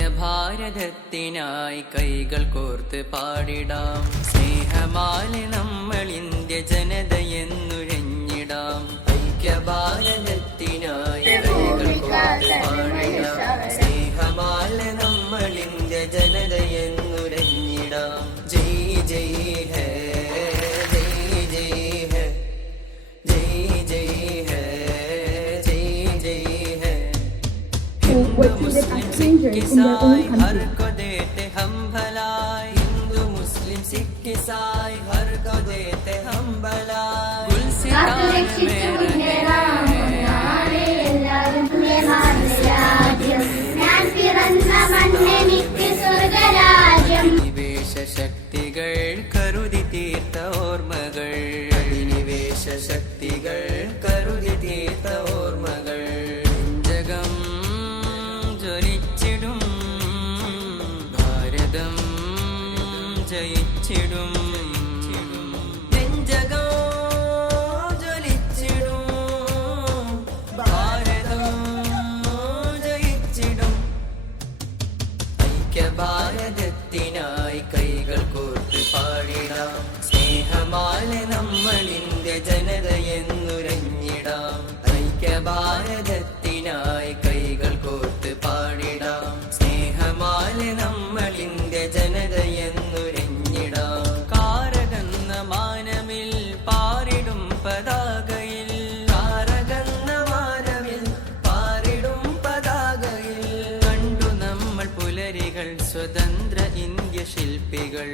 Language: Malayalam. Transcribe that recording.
ഭാരതത്തിനായി കൈകൾ കോർത്ത് പാടിടാം. സ്നേഹമാലെ നമ്മൾ ഇന്ത്യ ജനതയെന്നുഴഞ്ഞിടാം. ഐക്യഭാരതത്തിനായി കൈകൾ കോർത്ത് പാടിടാം. സ്നേഹമാലെ നമ്മൾ ഇന്ത്യ ജനതയെന്നുഴഞ്ഞിടാം. ജയ് ജയ് ഹേ, ജയ് ജയ് ഹേ, ജയ് ജയ് ഹേ, ജയ് ജയ് ഹേ. were treated as strangers in their own country. Hindu मुस्लिम सिख ईसाई हर को देते हम भलाई. നിവേശ ശക്തികൾ കരുതി തീർത്ത ഓർമ്മകൾ, നിവേശ ശക്തികൾ കരുതി തീർത്ത ഓർമ്മകൾ. ജഗം ജ്വലിച്ചിടും, ഭാരതം ജയിച്ചിടും. നെഞ്ചകം ജ്വലിച്ചിടും, ഭാരതം ജയിച്ചിടും. ഐക്യഭാരതത്തിനായി കൈകൾ കോർത്ത് പാടിടാം. സ്നേഹമാലെ നമ്മൾ ഇന്ത്യ ജനതയെന്നുരഞ്ഞിടാം. ഐക്യഭാരതത്തിനായി കൈകൾ കോർത്ത് പാടിടാം. സ്നേഹമാലെ നമ്മൾ ഇന്ത്യ ജനതയെന്നുരഞ്ഞിടാം. കാരകന്ന മാനമിൽ പാറിടും പതാകയിൽ, കാരകന്ന മാനമിൽ പാറിടും പതാകയിൽ. കണ്ടു നമ്മൾ പുലരികൾ, സ്വതന്ത്ര ഇന്ത്യ ശില്പികൾ.